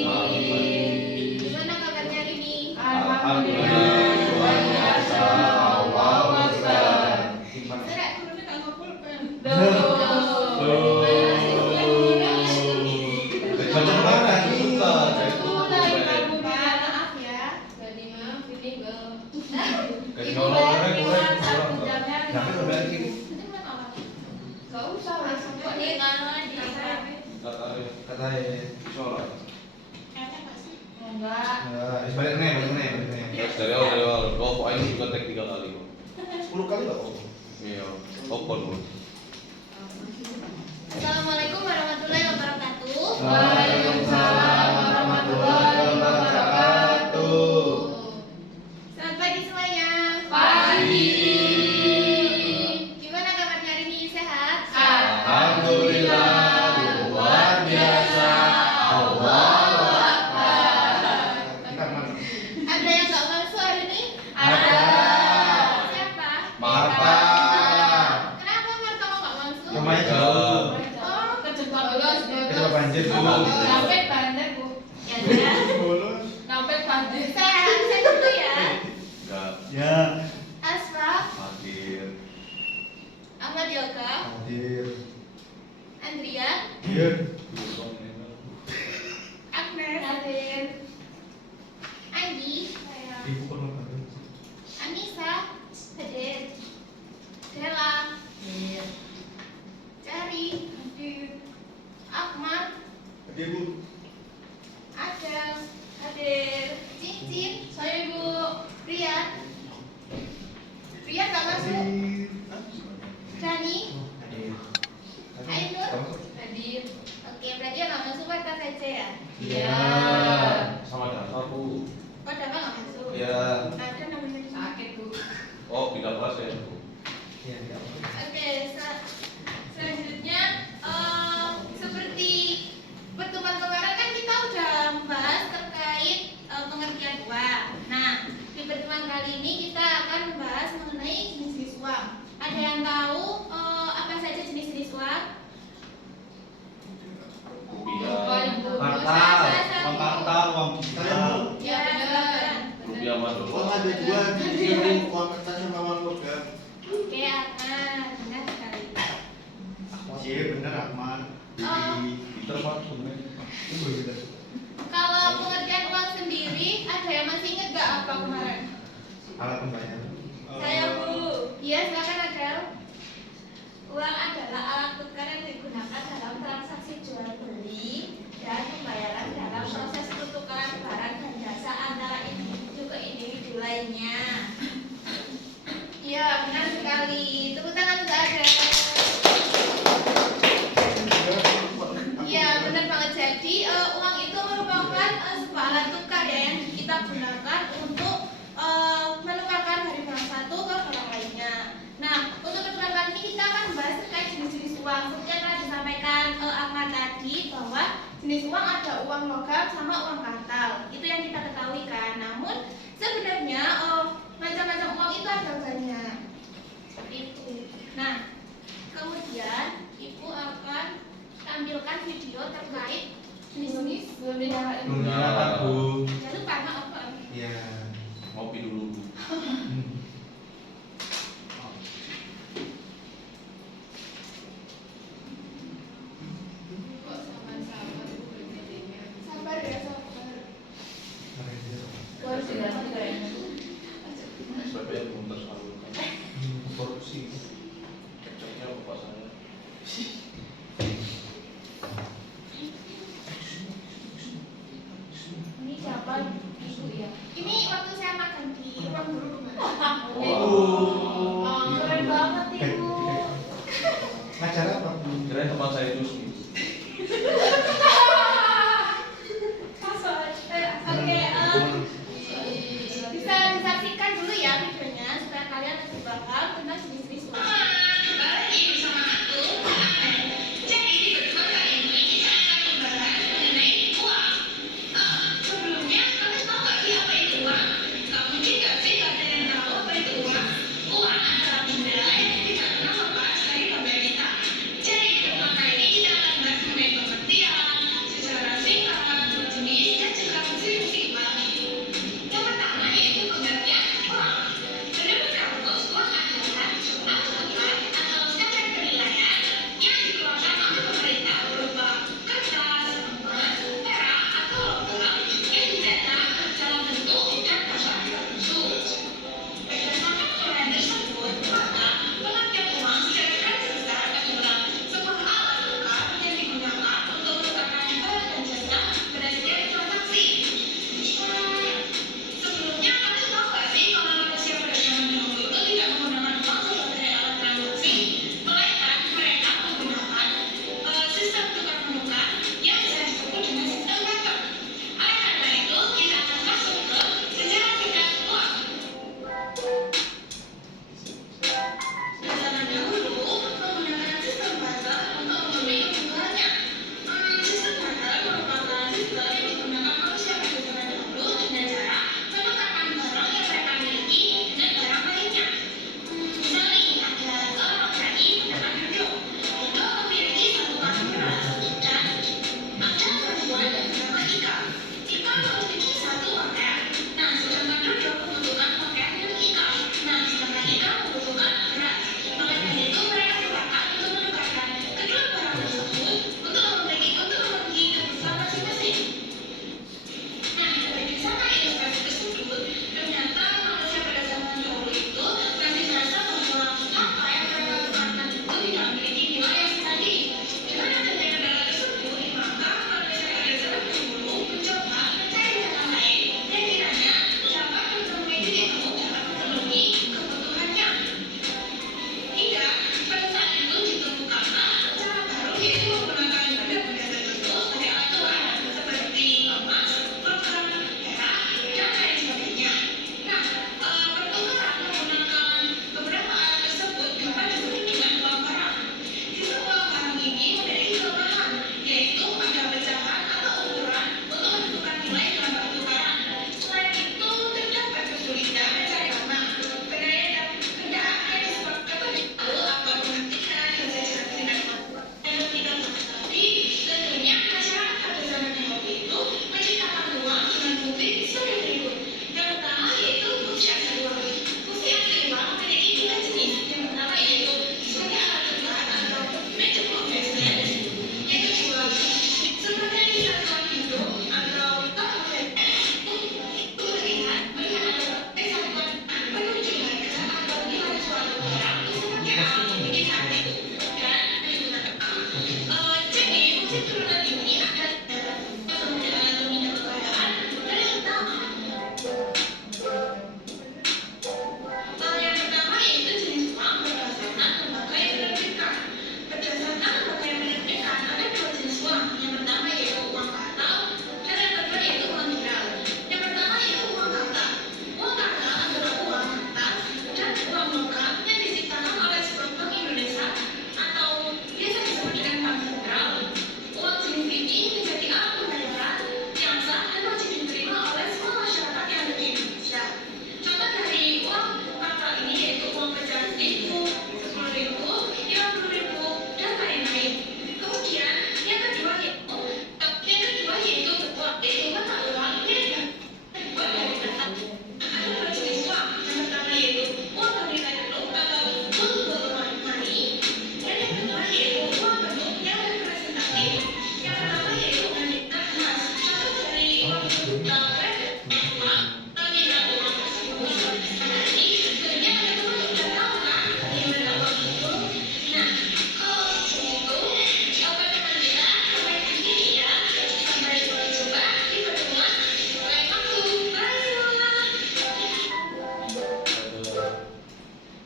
Gimana kabarnya hari ini? Alhamdulillah, luar biasa. Allahu Akbar. Serak turunnya nggak ngepulpen. Baca banget kita. Maaf ya. Jadi maaf ini belum. Jangan berbagi. Gak usah langsung kok nih Kata sholat. Enggak. Balik nih. Dari awal. Kok ini juga tek 3 kali kok. 10 kali nggak kok? Iya. Open. Assalamualaikum warahmatullahi wabarakatuh. Waalaikumsalam warahmatullahi wabarakatuh. Selamat pagi semuanya. Pagi. Gimana kabarnya hari ini? Sehat? Alhamdulillah, luar biasa. Allahu Akbar. Ada yang nggak masuk hari ini? Ada. Siapa? Marta. Kenapa Marta mau nggak masuk? Namanya jauh. Oh, Kejebak bolos. Kejebak banjir, Bu. Nampet banjir, Bu. ya udah. Nampet banjir. Saya dulu ya. Enggak. Ya. Asraf, Hadir. Ahmad Yoga, Hadir. Andria, Hadir. Agnes, hadir. Andi, Ibu pernah Anissa, hadir. Dela, Iya. Cari, hadir. Ahmad, Hadir, Bu. Adel, hadir. Cincin, saya Ibu. Rian, Rian nggak masuk. Dani, Hadir. Ainur, Hadir. oke berarti yang nggak masuk Marta saja ya. Iya. Sama Dava, Bu. Oh Dava nggak masuk. Ya. Ada namanya. Sakit, Bu. Oh, pindah kelas ya, Bu. Ya. Oke, selanjutnya seperti pertemuan kemarin kan kita udah membahas terkait pengertian uang. Nah, di pertemuan kali ini kita akan membahas mengenai jenis-jenis uang. Ada yang tahu apa saja jenis-jenis uang? Rupiah. Uang kartal, uang digital. Ya, silakan. Rupiah mana dulu? Uang ada dua, jadi uang kertas sama uang logam. Oke, aman. Benar sekali. Iya bener Ahmad. Peter Pak sebenarnya. Itu berbeda. Kalau pengertian uang sendiri, ada yang masih ingat gak apa kemarin? Alat pembayaran. Saya Bu. Iya, silakan Adel. Uang adalah alat tukar yang digunakan dalam transaksi jual beli dan pembayaran dalam proses pertukaran barang dan jasa antara individu ke individu lainnya. Iya, benar sekali. Tepuk tangan untuk Adel. Iya, benar banget. Jadi uang itu merupakan sebuah alat tukar ya yang kita gunakan untuk menukarkan dari barang satu ke barang lainnya. Nah, untuk pertemuan kali ini kita akan membahas terkait jenis-jenis uang. Seperti yang telah disampaikan Ahmad tadi bahwa jenis uang ada uang logam sama uang kartal. Itu yang kita ketahui kan. Namun sebenarnya macam-macam uang itu ada banyak. Seperti itu. Nah, kemudian Ibu akan tampilkan video terkait jenis-jenis. Belum dinyalain. Belum nyalakan, Bu. Jangan lupa maaf Pak. Iya. Ngopi dulu. Kok sama-sama Bu BPT-nya? Sabar ya, sabar. Kok harus didapat kayaknya, Bu? SPP yang belum tersalurkan. Korupsi. Ceknya bapak saya. Ini siapa? Ibu ya? Ini waktu saya makan di ruang guru kemarin. Oh, keren banget Ibu. Ngajar apa, Bu? Kirain tempat saya itu sih. Oke, bisa disaksikan dulu ya videonya supaya kalian lebih paham tentang jenis-jenis uang. Jadi, maka ini kita akan bahas mengenai pengertian,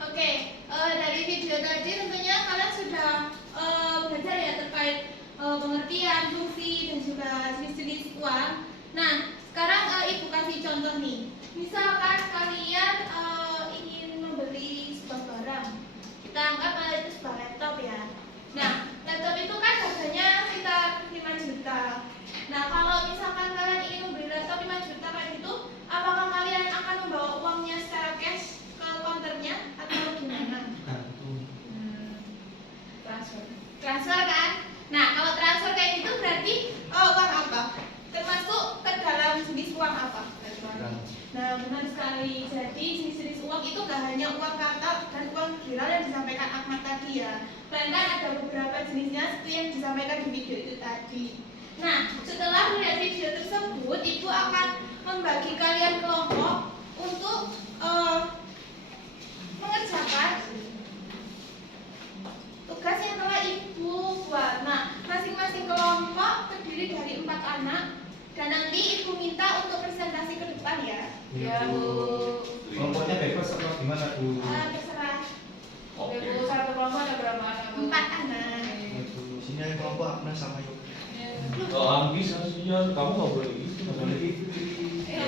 Oke, dari video tadi tentunya kalian sudah belajar ya terkait pengertian, fungsi, dan juga jenis-jenis uang. Nah, sekarang Ibu kasih contoh nih. Misalkan kalian ingin membeli sebuah barang, kita anggap itu sebuah laptop ya. Nah, laptop itu kan harganya sekitar 5 juta. Nah, kalau misalkan kalian ingin membeli laptop 5 juta kayak gitu, apakah kalian akan membawa uangnya secara cash ke counternya atau gimana? Transfer kan? Nah, kalau transfer kayak gitu berarti uang apa? Termasuk ke dalam jenis uang apa? Nah, benar sekali. Jadi jenis-jenis uang itu gak hanya uang kartal dan uang viral yang disampaikan Ahmad tadi ya. Melainkan ada beberapa jenisnya seperti yang disampaikan di video itu tadi. Nah, setelah melihat video tersebut, Ibu akan membagi kalian kelompok untuk mengerjakan tugas yang telah Ibu buat. Nah, masing-masing kelompok terdiri dari 4 anak dan nanti Ibu minta untuk presentasi ke depan ya. Ya, Bu. Kelompoknya bebas atau gimana, Bu? Terserah. Oke. Bu, satu kelompok ada berapa anak, Bu? 4 anak. Sini ada kelompok Agnes sama Yoga. Ambis kasihan, kamu nggak boleh gitu, nggak boleh gitu.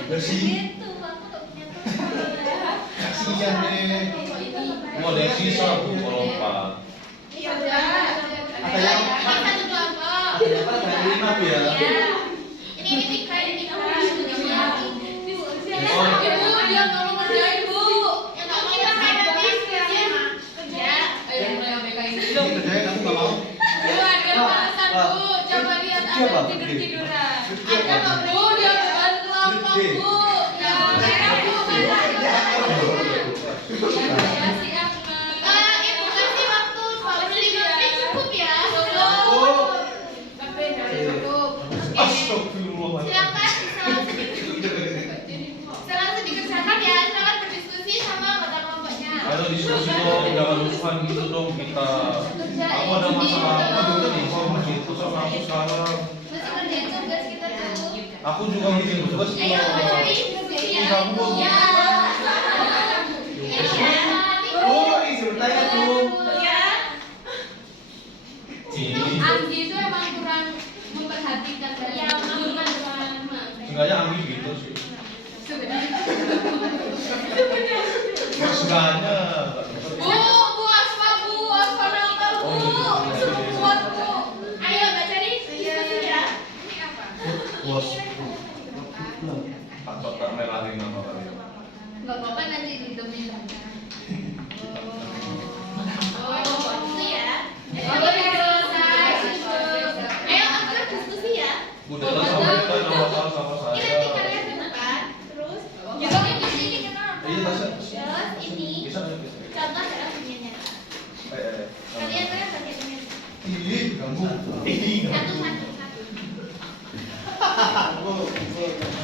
Gitu, aku tak punya teman. Kasihan deh. Mau ada yang sisa bu kalau 4. Iya udah. Ada yang Ini satu kelompok. Apa ada 5 Bu ya? Iya. Ini 3, ini 3. Oh, Ibu, dia nggak mau ngerjain, Bu. Yang nggak mau selesai nanti kerja. Ayo, mulai ABK ini. Ini kerjanya kamu nggak mau? Bu, ada alasan, Bu. Coba lihat ada tidur-tiduran. Ada kok Bu, dia bukan kelompok, Bu. Ya, Bu, ya, si Ahmad. Ibu kasih waktu 25 menit cukup ya. Tapi dari cukup. Astagfirullah. Silakan langsung dikerjakan ya. Silakan berdiskusi sama anggota kelompoknya. Ayo diskusi dong, jangan musuhan gitu dong kita. Aku ada masalah apa dulu nih, sama gitu sama aku sekarang. Masih ngerjain tugas kita tuh. Aku juga bikin tugas Ayo cari diskusi ya. Kamu. Ya. Oh, ini ceritanya tuh. Ya. Anggi itu emang kurang memperhatikan dari Ya, Seenggaknya Anggi gitu sih. sebenarnya. Ya seenggaknya. Bu Asma nonton, Bu. Suruh buat, Bu. Ayo Mbak cari diskusi ya. Ini apa? Bos. Takut tak merahin nama kalian. Nggak apa-apa nanti ditemenin aja. Itu ya. Oke, selesai. Ayo aktor diskusi ya. Udah lah sama kita nama masalah sama Ini saya. nanti kalian depan. Terus Juga di sini kenapa? Iya tasnya. terus ini Bisa nggak bisa? contoh dalam dunianya. Kalian baca dunianya. Ih, kamu. Ih, Satu kamu. satu satu.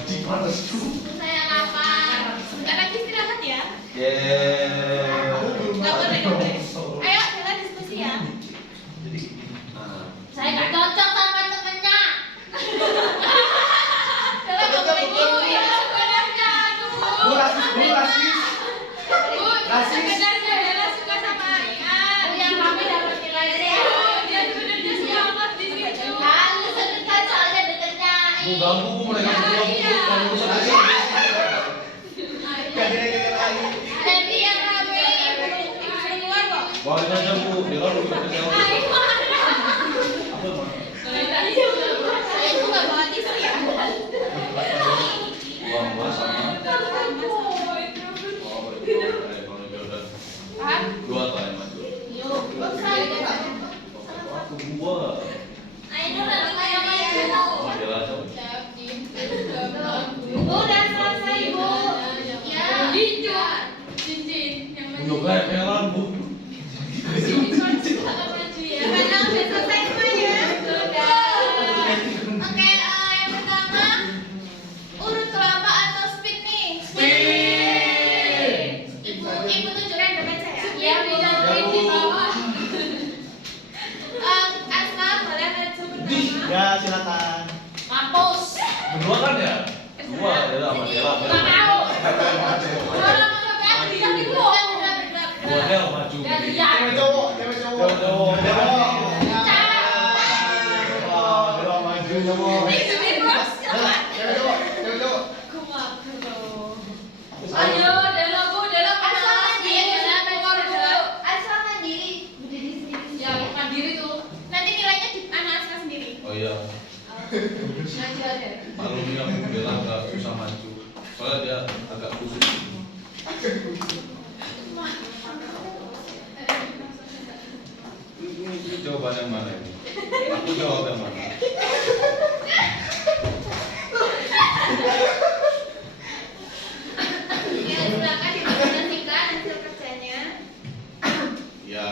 Di mana sih? Saya lapar. Sebentar lagi istirahat ya. Yeay. Nggak boleh, nggak boleh. Ayo kita diskusi ya. Saya nggak cocok sama temennya. Saya nggak boleh gitu ya sebenarnya. Bu rasis, bu rasis. Bu, sebenarnya Hela suka sama Ian. Yang kami dapat nilai C. Dia sebenarnya suka amat di situ. Lalu sebentar soalnya deketnya. Bu ganggu bu mereka berdua bu kalau urusan aja. Jadi yang rame ibu keluar kok. Balik aja bu, dia kan udah kecewa. Apa emang? Saya itu nggak bawa tisu ya. Uang gua sama. Oh, betul. Kalau Jordan. Dua atau yang mas? Yuk, saya Aku dua. Ayo lalu kayak gitu. Oh, jelas. Udah selesai bu. Ya. Cincin yang Bu Yoga heran bu. cincin Dua, Dela sama Dela. Nggak mau. Orang mau sampai bisa dulu. Gua Del maju. Cewek cowok, cewek cowok. Cowok. Wah, Dela maju cowok. Ini bos. Cewek cowok, cewek cowok. Ayo, Dela Bu, Dela Asal mandiri, Dela keluar Bu. asal mandiri, berdiri sendiri. Ya, mandiri tuh. Nanti nilainya di anak asal sendiri. Oh iya. Ngajar aja. Maklumnya Dela nggak susah maju. Soalnya dia agak khusus. Ini jawaban yang mana ini? Aku jawab yang mana? Ya, silakan dipresentasikan hasil kerjanya. Ya,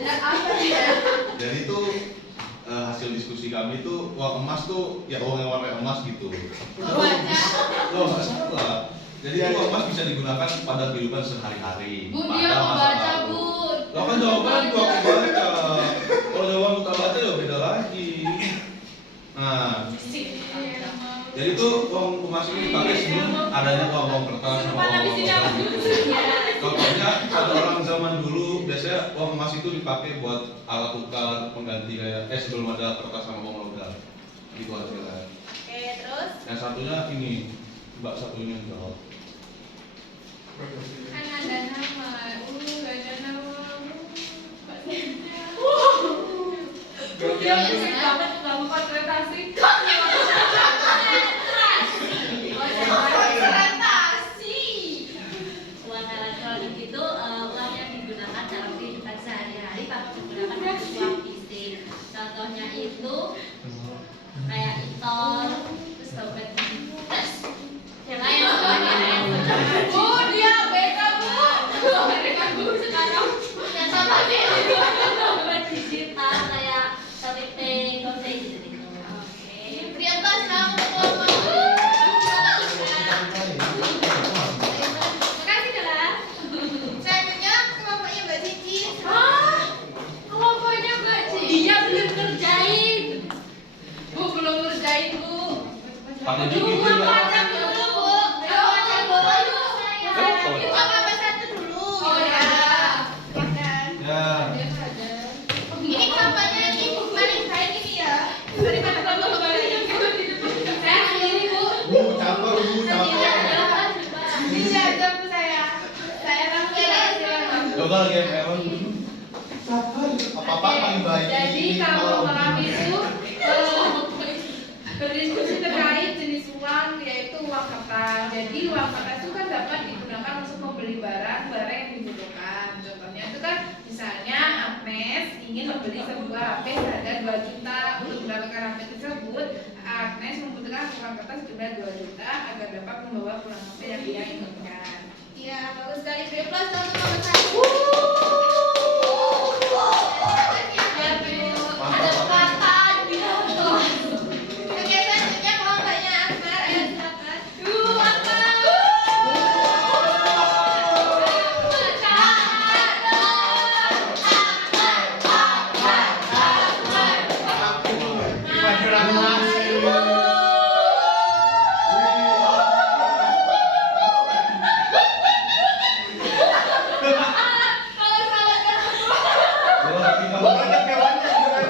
Ya, apa dia? dan itu hasil diskusi kami itu uang emas tuh ya uang yang warna emas gitu. Baca. Loh nggak salah. Jadi itu uang emas bisa digunakan pada kehidupan sehari-hari. Bu, pada dia mau masa baca, lalu. Bu. Lo kan jawaban gua aku baca. Kalau jawaban aku tak baca ya beda lagi. Nah, jadi tuh uang emas ini dipakai sebelum adanya uang kertas sama uang gitu. Contohnya ada orang zaman dulu biasanya uang emas itu dipakai buat alat tukar pengganti kayak sebelum ada kertas sama uang logam. Gitu hasilnya. Oke, terus Yang satunya ini, Mbak satu ini yang jawab. Kan ada nama. Ada nama. Dia musik banget nggak mau konsentrasi. presentasi. Uang elektronik itu uang yang digunakan dalam kehidupan sehari-hari tanpa menggunakan uang fisik. Contohnya itu kayak itor, terus dompet tas. Yang lain Bu, dia beda Bu. Mereka Bu sekarang. Yang sama deh. dompet digital kayak KTP, GoPay gitu. Oke, Priyanka selamat kelompok. Makasih Dela. Selanjutnya kelompoknya Mbak Cici. Hah? Kelompoknya Mbak Ci. Dia belum kerjain. Bu, belum ngerjain Bu. Pakai Aduh, gigi apa juga. aja dulu Bu. Ayo, ayo, ayo. Oh, Kita kelompok satu dulu. Oh ya. Silakan. Ya. Dia ada. Ini kelompoknya ini paling baik ini ya. Daripada kelompok lain. Saya sendiri Bu. Campur, campur. Bisa aja Bu saya. Saya langsung silakan. Coba lagi Evan. Apa-apa paling baik. Jadi kalau kami itu berdiskusi terkait jenis uang yaitu uang kertas. Jadi uang kertas itu kan dapat digunakan untuk membeli barang yang dibutuhkan. Contohnya itu kan misalnya Agnes ingin membeli sebuah HP seharga 2 juta. Untuk mendapatkan HP tersebut, Agnes membutuhkan uang kertas jumlah 2 juta agar dapat membawa pulang HP yang dia inginkan. Iya, bagus sekali. B+ untuk kelompok satu. Ya, Bu. Ada pepatah gitu. Oke, selanjutnya kelompoknya Akbar. Ayo silakan. Akbar.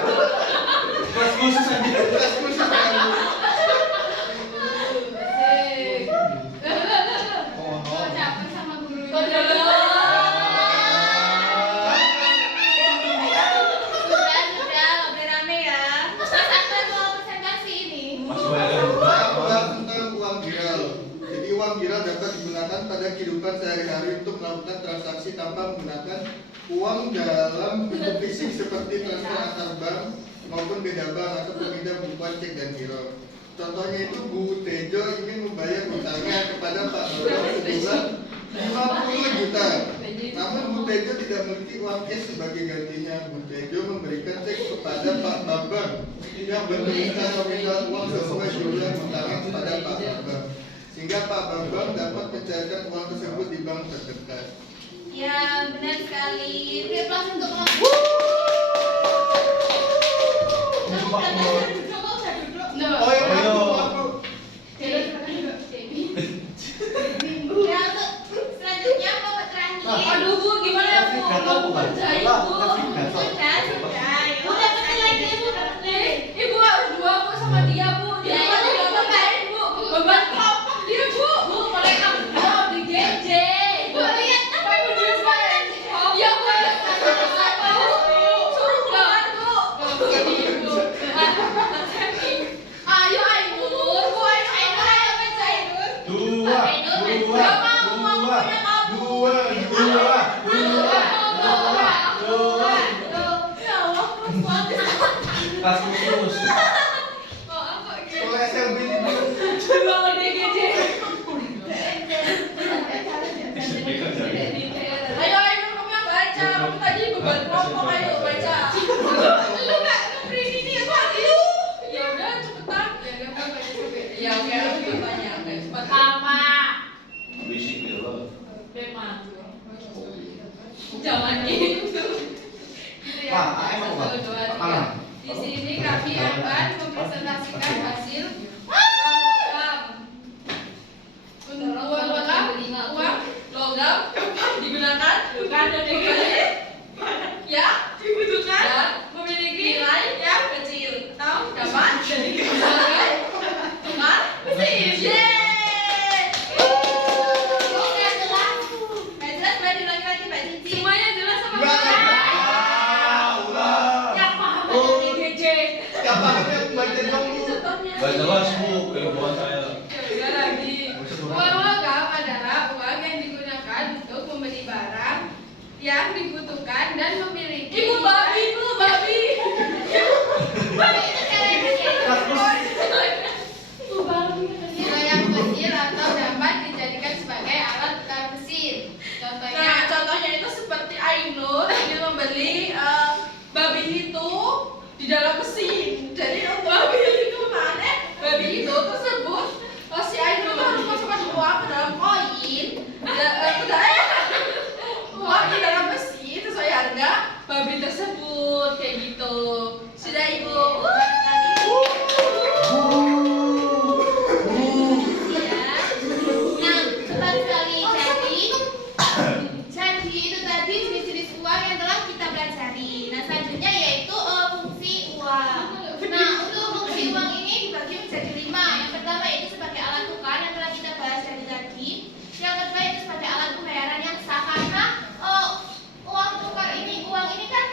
Kelas khusus aja. Kelas khusus aja. Asik. Oh, Kok capek sama gurunya? Sudah, lebih rame ya. Mas Akbar mau presentasi ini. Masih banyak yang Saya bahas tentang uang viral. Jadi uang viral dapat digunakan pada kehidupan sehari-hari untuk melakukan transaksi tanpa menggunakan uang dalam bentuk fisik seperti transfer antar bank maupun beda bank atau pemindah bukuan cek dan giro. Contohnya itu Bu Tejo ingin membayar utangnya kepada Pak Bambang sebesar 50 juta. Namun Bu Tejo tidak memiliki uang cash sebagai gantinya. Bu Tejo memberikan cek kepada Pak Bambang yang bertuliskan nominal uang sesuai jumlah utangnya kepada Pak Bambang, sehingga Pak Bambang dapat mencairkan uang tersebut di bank terdekat. Ya, benar sekali. B+ untuk kelompok. Kamu udah duduk, kamu udah duduk. Loh, Oh, iya, Ayo. aku. Jadi lagi. Gitu ya. Pak, emang Pak? 1, 2, 3. Mana? Di sini kami akan mempresentasikan hasil uang logam digunakan bukan ya dibutuhkan dan memiliki nilai yang kecil atau dapat digunakan tukar mesin. Yeay. Oke, jelas. Nggak jelas, boleh diulangi lagi Mbak Cici. Semuanya jelas sama Udah. kamu? Yang paham aja nih DJ. Gak paham yang baca dong. Gak jelas bu, keilmuan saya. Ya lagi. Uang logam adalah uang yang digunakan untuk membeli barang yang dibutuhkan dan memiliki Ibu babi. Babi itu cewek ya. Ibu babi. nilai yang kecil atau dapat dijadikan sebagai alat tukar mesin. Contohnya itu seperti Ainur ingin membeli babi itu di dalam mesin. Jadi untuk babi itu mana? Babi itu tersebut si Ainur harus masukkan uang ke dalam koin, uang di dalam mesin sesuai harga babi tersebut kayak gitu. Sudah Ibu. Nah, tepat sekali. Jadi itu tadi jenis-jenis uang yang telah kita pelajari. Nah, selanjutnya yaitu fungsi uang. Nah, untuk fungsi uang ini dibagi menjadi 5. Yang pertama yaitu sebagai alat tukar yang telah kita bahas dari tadi. Yang kedua itu sebagai alat pembayaran yang sah karena uang ini kan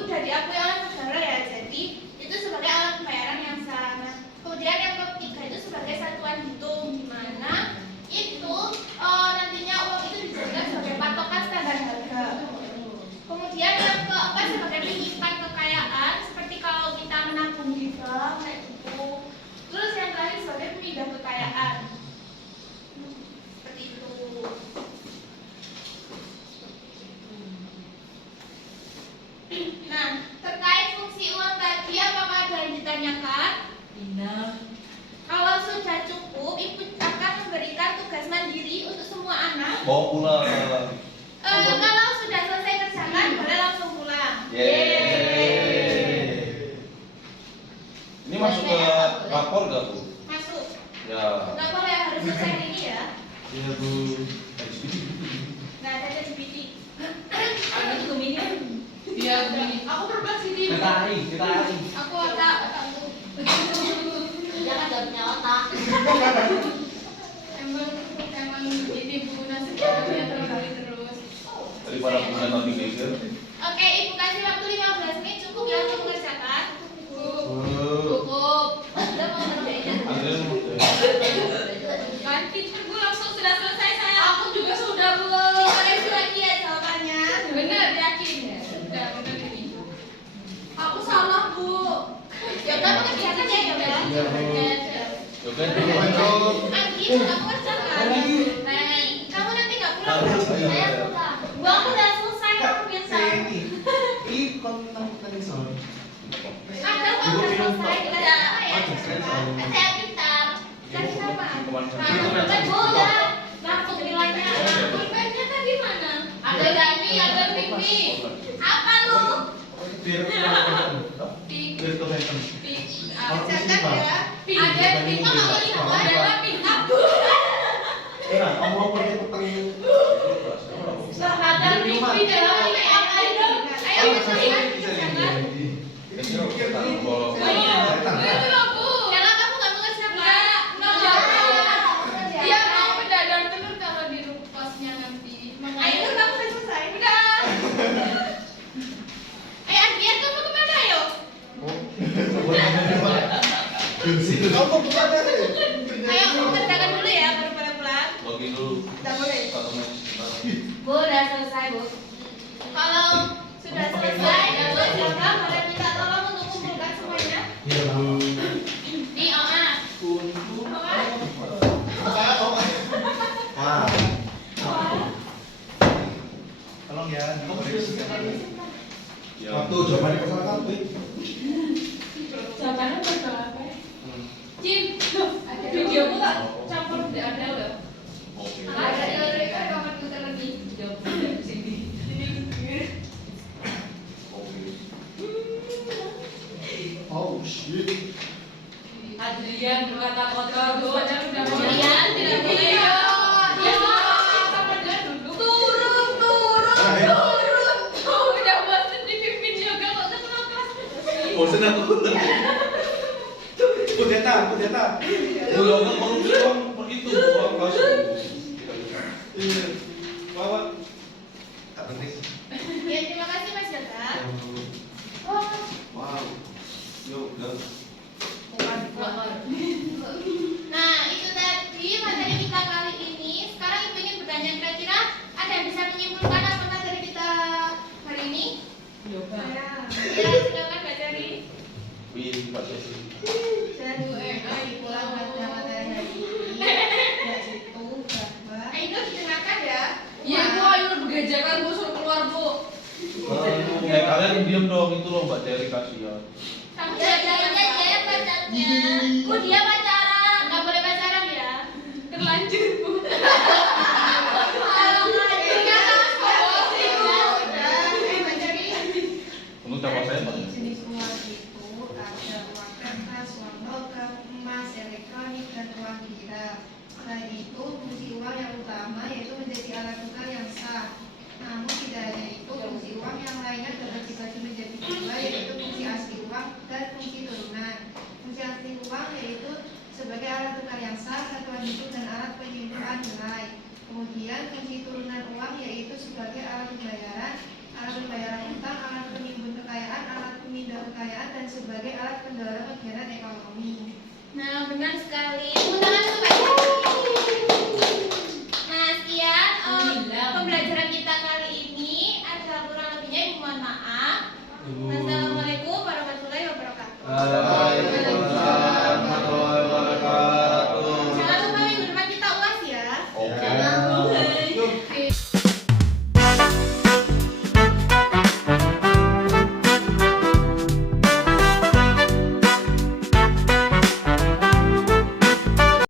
udah diakui oleh negara ya. Jadi itu sebagai alat pembayaran yang sah. Nah, kemudian yang ketiga itu sebagai satuan hitung, di mana itu nantinya uang itu dijadikan sebagai patokan standar harga. Kemudian yang keempat sebagai penyimpan kekayaan, seperti kalau kita menabung di bank kayak gitu. Terus yang terakhir sebagai pemindah kekayaan. Seperti itu. Nah, terkait fungsi uang tadi, apakah ada yang ditanyakan? Kalau sudah cukup, Ibu akan memberikan tugas mandiri untuk semua anak. Bawa pulang. Kalau sudah selesai kerjakan, boleh langsung pulang. Yeay. Ini masuk ke rapor gak bu? Masuk. Ya. Nggak boleh, harus selesai ini ya. Iya bu. Nah, ada GPT. Aku juga minum. Dia beli. Aku pernah sini. Kita hari. Aku otak tuh. Jangan gak punya otak. Emang ini Bu nasib dia terus. Daripada punya nanti geger. Oke, Ibu kasih waktu 15 menit cukup ya untuk mengerjakan. Cukup. Udah mau ngerjain. Adrian mau. Kan teacherku langsung sudah selesai saya. Aku juga sudah Bu. Koreksi lagi ya jawabannya. Benar yakin ya. Sudah benar ini. Aku salah Bu. Ya udah mengerjakan ya ya udah. Iya, Bu. Oke. Anggi juga mengerjakan. Nah, kamu nanti nggak pulang. Saya pulang. Bu, aku udah selesai. Aku biasa. Ini konten soal. Ada kamu udah selesai. Ada apa ya? Oh, selesai soal. Saya pintar. Kasih nama. Nah, kan Bu udah langsung nilainya. Pulpennya tadi mana? Ada Dani, ada Pipi. Apa lu? Biar kelihatan. Kerjakan ya. Ada Pipi. Ada Pipi. Kamu mau pergi petang. Ada Pipi dalam apa itu? Ayo kerjakan. Karena kamu nggak mengerjakan. Dia mau mendadak telur kalau di kosnya nanti. Ayo kamu udah selesai. Udah. Adrian kamu kemana ayo? Kamu bukan ya? Ayo kamu kerjakan dulu ya baru pada pulang. Bagi dulu. Tidak boleh. Satu menit sebentar. Bu udah selesai Bu. Kalau sudah selesai, Ibu silakan boleh minta tolong untuk kumpulkan semuanya Iya, Bu. di OA. Wah. Tolong ya, Ya. waktu jawabannya kesalahan Bu. Jawabannya bakal apa? Cim, videomu tak campur di ada loh. Oke. Ada kamar putar lagi. Jawab di sini. kemudian berkata kotor, Padahal udah Kemudian tidak boleh. Iya. Padahal duduk. Udah bosan dipimpin yoga kok terlepas. Bosan aku. Kudeta. Golongan korupsi uang begitu, uang palsu. Bawa. Tak penting. Ya, terima kasih Mas Yoga. Wow. Yoga. Nah, itu tadi materi kita kali ini. Sekarang Ibu ingin bertanya, kira-kira ada yang bisa menyimpulkan apa materi kita hari ini? Yoga. Ya, silakan Mbak Cari. Wih, Pak Sesi. Dan kesimpulan pada materi hari ini yaitu bahwa Ayo didengarkan ya. Iya, Bu, ayo bergejakan Bu, suruh keluar Bu. Kalian diam dong, itu loh Mbak Ceri kasihan. Kamu Ya, ya pacarnya. Oh dia pacaran. Nggak boleh pacaran ya. Terlanjur Bu. Untuk siapa saya Pak? jenis uang itu ada uang kertas, uang logam, emas, elektronik, dan uang gila. Selain itu, fungsi uang yang utama yaitu menjadi alat tukar yang sah. Namun tidak hanya itu, fungsi uang yang lainnya terbagi menjadi dua, yaitu fungsi asli uang dan fungsi turunan. Fungsi asli uang yaitu sebagai alat tukar yang sah, satuan hitung dan alat penyimpulan nilai. Kemudian fungsi turunan uang yaitu sebagai alat pembayaran utang, alat penimbun kekayaan, alat pemindah kekayaan, dan sebagai alat pendorong kegiatan ekonomi. Nah, benar sekali. Tepuk tangan untuk Mbak